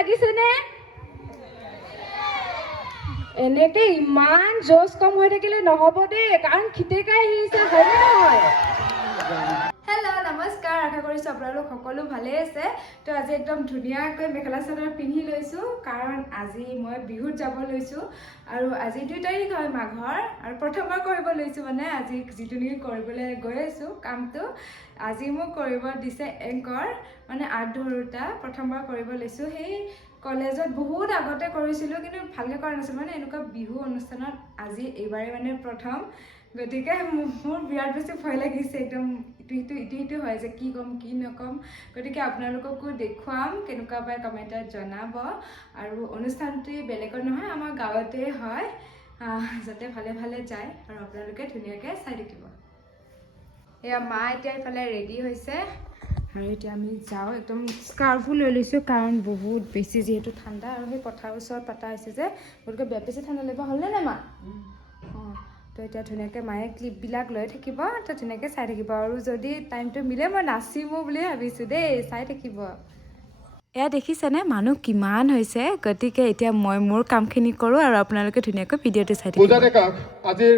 লাগিছেনে? এনেকে ইমান জজ কম হৈ থাকিলে নহ'ব দেই কাৰণ খিতেকাই আহিছে হয়নে নহয়? হেল্ল' নমস্কাৰ। আশা কৰিছোঁ আপোনালোক সকলো ভালেই আছে। তো আজি একদম ধুনীয়াকৈ মেখেলা চাদৰ পিন্ধি লৈছোঁ কাৰণ আজি মই বিহুত যাব লৈছোঁ। আৰু আজি দুই তাৰিখ হয় মাঘৰ আৰু প্ৰথমবাৰ কৰিব লৈছোঁ মানে আজি যিটো নেকি কৰিবলৈ গৈ আছোঁ কামটো। আজি মোক কৰিব দিছে এংকৰ মানে আৰ্ট ধৰোতা। প্ৰথমবাৰ কৰিব লৈছোঁ। সেই কলেজত বহুত আগতে কৰিছিলোঁ কিন্তু ভালকৈ কৰা নাছিলোঁ। মানে এনেকুৱা বিহু অনুষ্ঠানত আজি এইবাৰেই মানে প্ৰথম। গতিকে মোৰ বিৰাট বেছি ভয় লাগিছে, একদম ইটো সিটো ইটো সিটো হয় যে কি ক'ম, কি নক'ম। গতিকে আপোনালোককো দেখুৱাম, কেনেকুৱা পায় কমেণ্টত জনাব। আৰু অনুষ্ঠানটি বেলেগত নহয়, আমাৰ গাঁৱতে হয়। যাতে ভালে ভালে যায় আৰু আপোনালোকে ধুনীয়াকৈ চাই থাকিব। এয়া মা এতিয়া এইফালে ৰেডি হৈছে। আৰু এতিয়া আমি যাওঁ, একদম স্কাৰ্ফো লৈ লৈছোঁ, কাৰণ বহুত বেছি যিহেতু ঠাণ্ডা। আৰু সেই পথাৰৰ ওচৰত পতা হৈছে যে গতিকে বেয়া বেছি ঠাণ্ডা লাগিব হ'লনে নাই মা? তো এতিয়া ধুনীয়াকৈ মায়ে ক্লিপবিলাক লৈ থাকিব তো ধুনীয়াকৈ চাই থাকিব। আৰু যদি টাইমটো মিলে মই নাচিমো বুলি ভাবিছোঁ দেই চাই থাকিব। এয়া দেখিছেনে? মানুহ কিমান হৈছে? গতিকে এতিয়া মই মোৰ কামখিনি কৰোঁ আৰু আপোনালোকে ধুনীয়াকৈ ভিডিঅ'টো চাই ডেকাক আজিৰ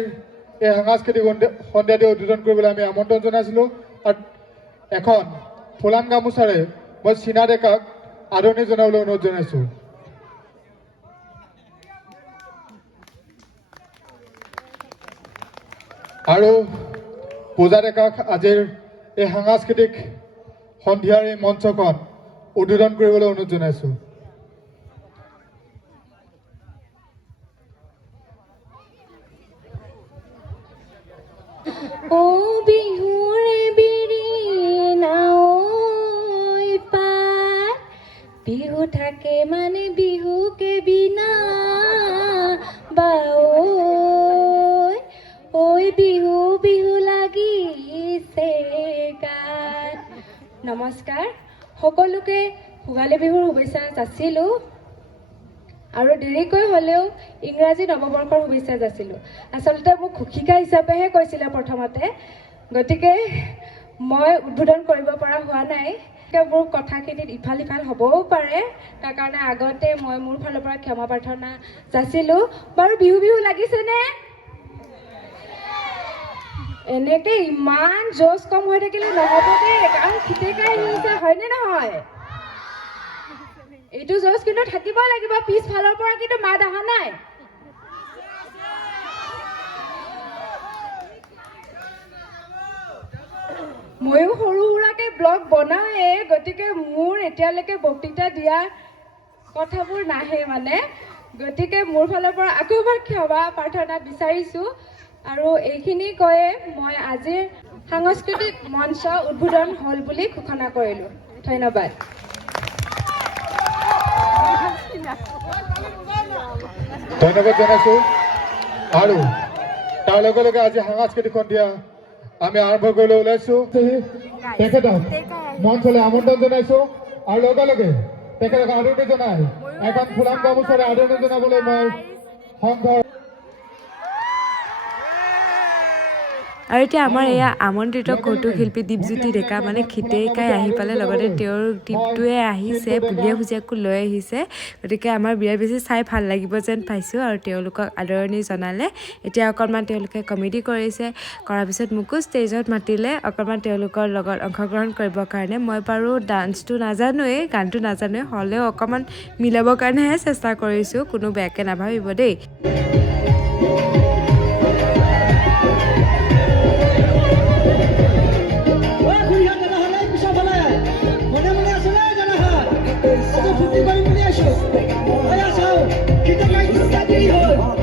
এই সাংস্কৃতিক সন্ধি- সন্ধিয়াটি উদ্বোধন কৰিবলৈ আমি আমন্ত্ৰণ জনাইছিলোঁ। আৰু এখন ফুলাম গামোচাৰে মই চীনা ডেকাক আদৰণি জনাবলৈ অনুৰোধ জনাইছোঁ। আৰু পূজা ডেকাক আজিৰ এই সাংস্কৃতিক সন্ধিয়াৰ এই মঞ্চখন উদ্বোধন কৰিবলৈ অনুৰোধ জনাইছোঁ। ও নমস্কাৰ। সকলোকে ভোগালী বিহুৰ শুভেচ্ছা যাচিলোঁ। আৰু দেৰিকৈ হ'লেও ইংৰাজী নৱবৰ্ষৰ শুভেচ্ছা যাচিলোঁ। আচলতে মোক ঘোষিকা হিচাপেহে কৈছিলে প্ৰথমতে। গতিকে মই উদ্বোধন কৰিব পৰা হোৱা নাই। মোৰ কথাখিনিত ইফাল সিফাল হ'বও পাৰে। তাৰ কাৰণে আগতে মই মোৰ ফালৰ পৰা ক্ষমা প্ৰাৰ্থনা যাচিলোঁ। বাৰু বিহু বিহু লাগিছেনে? এনেকে ইমান জজ কম হৈ থাকিলে নহ'ব দেই কাৰণ খিতেকাই আহিছে হয়নে নহয়? এইটো জজ কিন্তু থাকিব লাগিব পিছফালৰ পৰা কিন্তু মাত অহা নাই। ময়ো সৰু সুৰাকৈ ব্লগ বনাওঁৱে গতিকে মোৰ এতিয়ালৈকে বক্তৃতা দিয়া কথাবোৰ নাহে মানে। গতিকে মোৰ ফালৰ পৰা আকৌ এবাৰ ক্ষমা প্ৰাৰ্থনা বিচাৰিছোঁ। আৰু এইখিনি কৈয়ে মই আজিৰ সাংস্কৃতিক মঞ্চ উদ্বোধন হ'ল বুলি ঘোষণা কৰিলোঁ। ধন্যবাদ। ধন্যবাদ জনাইছোঁ। আৰু তাৰ লগে লগে আজি সাংস্কৃতিক সন্ধিয়া আমি আৰম্ভ কৰিবলৈ ওলাইছোঁ। তেখেতক মঞ্চলৈ আমন্ত্ৰণ জনাইছোঁ। আৰু লগে লগে তেখেতক আদৰণি জনাই, এখন ফুলাম গামোচাৰে আদৰণি জনাবলৈ মই সংঘৰ আৰু এতিয়া আমাৰ এয়া আমন্ত্ৰিত কৌতুক শিল্পী দীপজ্যোতি ডেকা মানে খিতেইকাই আহি পালে লগতে তেওঁৰ টীমটোৱে আহিছে বুলিয়া ভুজিয়াকো লৈ আহিছে। গতিকে আমাৰ বিৰাট বেছি চাই ভাল লাগিব যেন পাইছোঁ আৰু তেওঁলোকক আদৰণি জনালে। এতিয়া অকণমান তেওঁলোকে কমেডি কৰিছে। কৰাৰ পিছত মোকো ষ্টেজত মাতিলে। অকণমান তেওঁলোকৰ লগত অংশগ্ৰহণ কৰিবৰ কাৰণে মই বাৰু ডান্সটো নাজানোৱেই গানটো নাজানোৱেই হ'লেও অকণমান মিলাবৰ কাৰণেহে চেষ্টা কৰিছোঁ। কোনো বেয়াকৈ নাভাবিব দেই। Very good.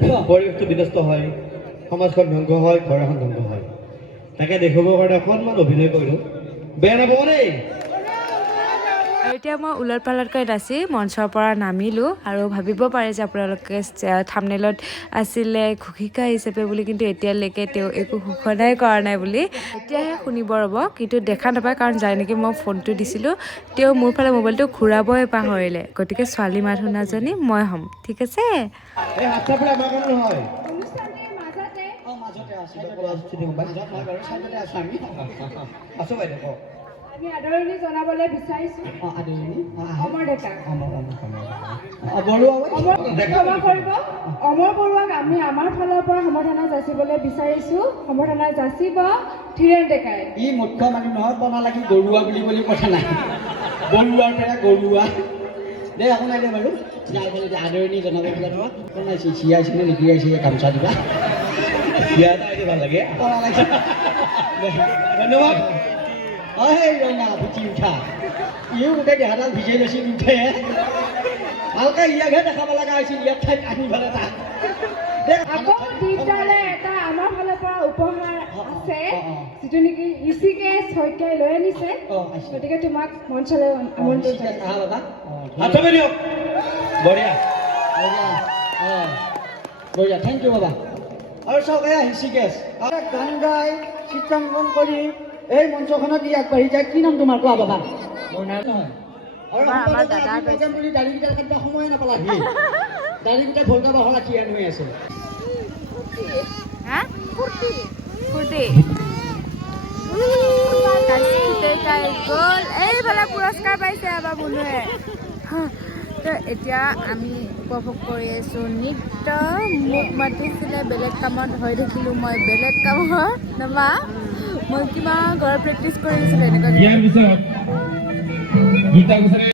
পৰিৱেশটো বিনষ্ট হয়, সমাজখন ধ্বংস হয় ঘৰ এখন ধ্বংস হয়। তাকে দেখুৱাবৰ কাৰণে অকণমান অভিনয় কৰিলোঁ। বেয়া নাপাব দেই। এতিয়া মই ওলট পালটকৈ নাচি মঞ্চৰ পৰা নামিলোঁ আৰু ভাবিব পাৰে যে আপোনালোকে থামনেলত আছিলে ঘোষিকা হিচাপে বুলি কিন্তু এতিয়ালৈকে তেওঁ একো ঘোষণাই কৰা নাই বুলি। এতিয়াহে শুনিব ৰ'ব কিন্তু দেখা নাপায় কাৰণ যাই নেকি মই ফোনটো দিছিলোঁ তেওঁ মোৰ ফালে মোবাইলটো ঘূৰাবই পাহৰিলে। গতিকে ছোৱালী মানুহ নাজনী মই হ'ম। ঠিক আছে? মাজতে অঁ আছে আমি আদৰণি জনাবলৈ বিচাৰিছোঁ। অঁ আদৰণি। অমৰ ডেকা অমৰ অমৰ অমৰ ক্ষমা কৰিব। অমৰ বৰুৱাক আমি আমাৰ ফালৰ পৰা সমৰ্থনা যাচিবলৈ বিচাৰিছোঁ। সমৰ্থনা যাচিব ধীৰেণ ডেকাই। ই মুখ্য মানুহ নহয় পনা লাগি গৰুৱা বুলি বুলি কথা নাই। বৰুৱাৰ পৰা গৰুৱা। দেই একো নাই দে বাৰু। এতিয়া আদৰণি জনাব পেলাই তোমাক। বনাইছে চিয়াইছে নে নিদিয়াইছে গামোচা দিবা। বিয়া এটা ভালো অঁ সেই ৰঙা ফুটি উঠা। ইও গোটেই দেহাডাল ভিজাই লৈছে উঠে ভালকৈ ইয়াকহে দেখাব লগা হৈছিল ইয়াত ঠাইত আনি তাক দেই আকৌ এটা আমাৰ ফালৰ পৰা উপহাৰ আছে। যিটো নেকি ঋষিকেশ শইকীয়াই লৈ আনিছে। অঁ গতিকে তোমাক মঞ্চলৈ আমন্ত্ৰণ জনাইছোঁ। বাবা। হাত দিয়ক বঢ়িয়া। বঢ়িয়া থেংক ইউ বাবা। আৰু চাওক এয়া আৰু গান গাই চিত্ৰাংকন কৰি এই মঞ্চখনত ই আগবাঢ়ি যায় কি নাম তোমাৰ কোৱা বাবা মোৰ নাম নহয় সময়ে নাপালা দাড়িকেইটা ভলকা বহলা থিয়ান হৈ আছে ফূৰ্তি এইফালে পুৰস্কাৰ পাইছে আমাৰ বুনুৱে তো এতিয়া আমি উপভোগ কৰি আছোঁ নৃত্য মোক মাতিছিলে বেলেগ কামত হৈ থাকিলোঁ মই বেলেগ কামত নমা মই কিমান ঘৰত প্ৰেক্টিচ কৰি আছিলোঁ এনেকুৱা